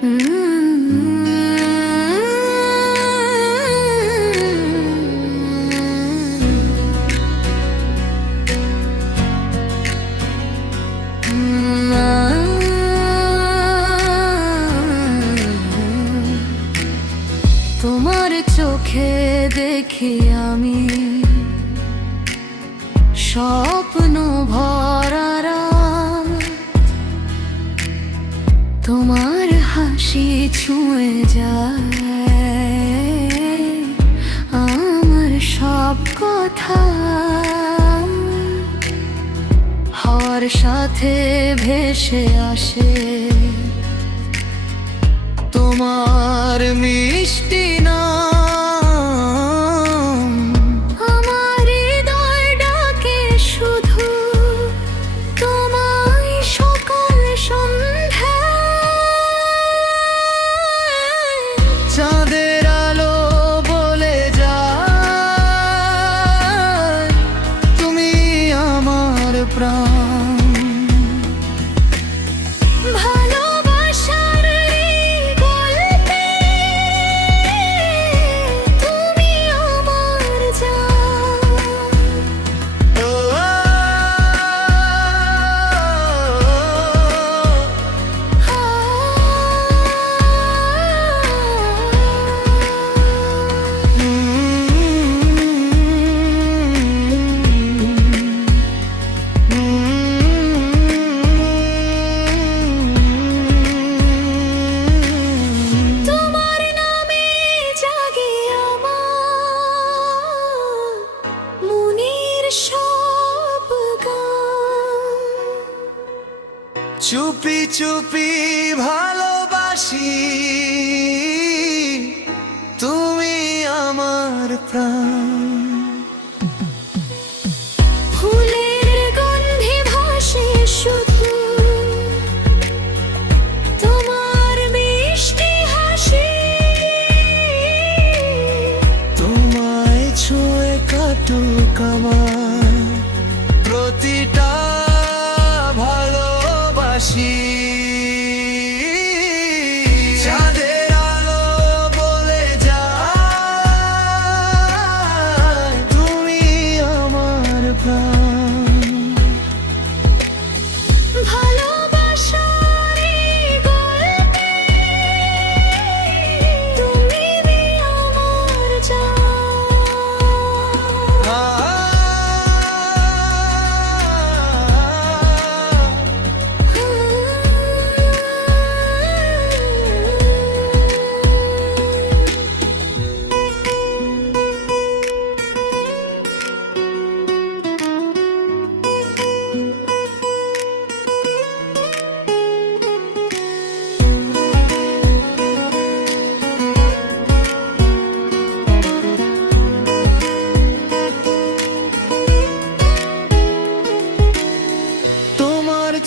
তোমার চোখে দেখি আমি স্বপ্ন ভরা রাত, তোমার হাসি ছুঁয়ে যায় আমার সব কথা। হাওয়ার সাথে ভেসে আসে তোমার মিষ্টি নাম। আমার হৃদয় ডাকে শুধু তোমায় সকাল সন্ধ্যায়। চাঁদের আলো বলে যায় তুমি আমার প্রাণ। চুপি চুপি ভালোবাসি তুমি আমার প্রাণ। ফুলের গন্ধে ভাসে শুধু তোমার মিষ্টি হাসি। তোমায় ছুঁয়ে কাটুক আমার প্রতিটা ভালোবাসি। চাঁদের আলো বলে যায় তুমি আমার প্রাণ। ভালোবাসার এই গল্পে তুমি আমার জান।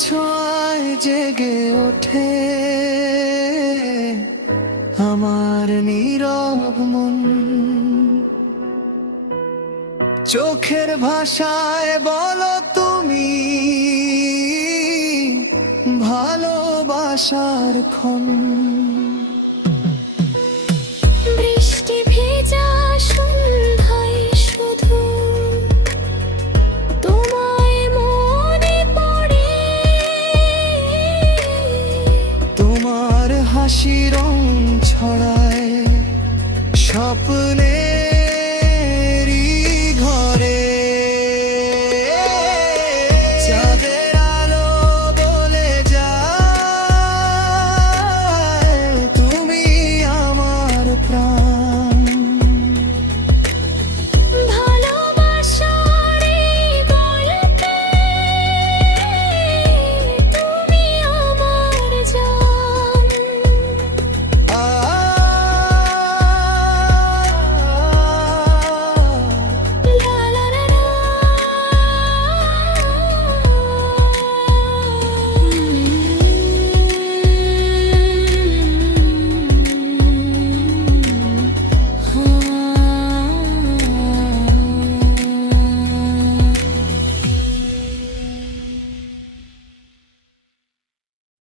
ছোঁয়ায় জেগে ওঠে আমার নীরব মন। চোখের ভাষায় বলো তুমি ভালোবাসার ক্ষণ। বৃষ্টি ভেজা সন্ধ্যায় শুধু তোমায় মনে পড়ে। তোমার হাসি রং ছড়ায় স্বপ্নে